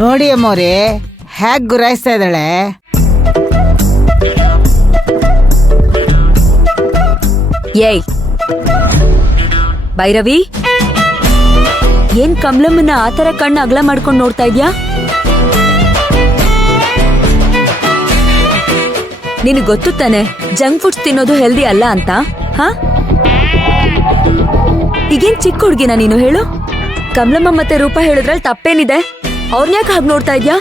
ನೋಡಿ ಅಮ್ಮೋರೆ ಹೇಗ್ ಗುರಾಯಿಸ್ತಾ ಇದ್ದಾಳೆ. ಏಯ್ ಭೈರವಿ, ಏನ್ ಕಮಲಮ್ಮನ ಆತರ ಕಣ್ಣು ಅಗಲ ಮಾಡ್ಕೊಂಡು ನೋಡ್ತಾ ಇದ್ಯಾ? ನಿನಗೆ ಗೊತ್ತು ತಾನೆ ಜಂಕ್ ಫುಡ್ಸ್ ತಿನ್ನೋದು ಹೆಲ್ದಿ ಅಲ್ಲ ಅಂತ. ಹಾ, ಈಗೇನ್ ಚಿಕ್ಕ ಹುಡ್ಗಿನ ನೀನು ಹೇಳು? ಕಮಲಮ್ಮ ಮತ್ತೆ ರೂಪ ಹೇಳಿದ್ರಲ್ಲಿ ತಪ್ಪೇನಿದೆ? ಅವ್ರನ್ಯಾಕೆ ಹಾಗೆ ನೋಡ್ತಾ ಇದ್ಯಾ?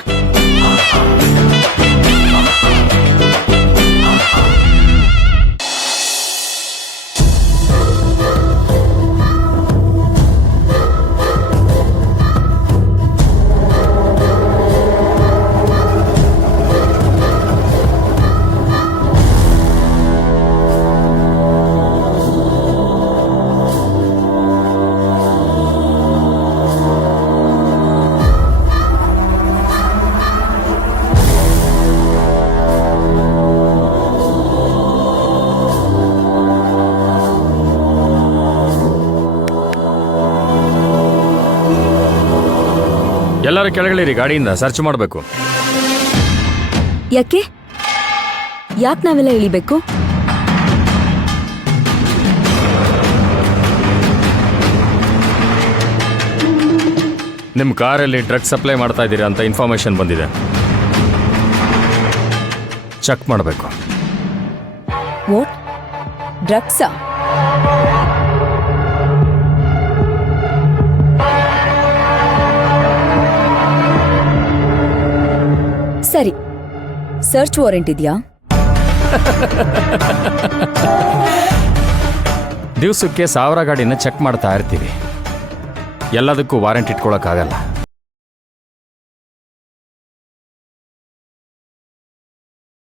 ಎಲ್ಲರೂ ಕೆಳಗಿಳಿರಿ, ಗಾಡಿಯಿಂದ ಸರ್ಚ್ ಮಾಡಬೇಕು. ಯಾಕೆ ನಾವೆಲ್ಲ ಇಳಿಬೇಕು? ನಿಮ್ಮ ಕಾರಲ್ಲಿ ಡ್ರಗ್ಸ್ ಸಪ್ಲೈ ಮಾಡ್ತಾ ಇದ್ದೀರಾ ಅಂತ ಇನ್ಫಾರ್ಮೇಶನ್ ಬಂದಿದೆ. ಚೆಕ್ ಮಾಡಬೇಕು. ವಾಟ್? ಡ್ರಗ್ಸಾ? ಸರಿ, ಸರ್ಚ್ ವಾರೆಂಟ್ ಇದೆಯಾ? ದಿವಸಕ್ಕೆ 1000 ಗಾಡಿನ ಚೆಕ್ ಮಾಡ್ತಾ ಇರ್ತೀವಿ. ಎಲ್ಲದಕ್ಕೂ ವಾರೆಂಟ್ ಇಟ್ಕೊಳಕ್ಕಾಗಲ್ಲ.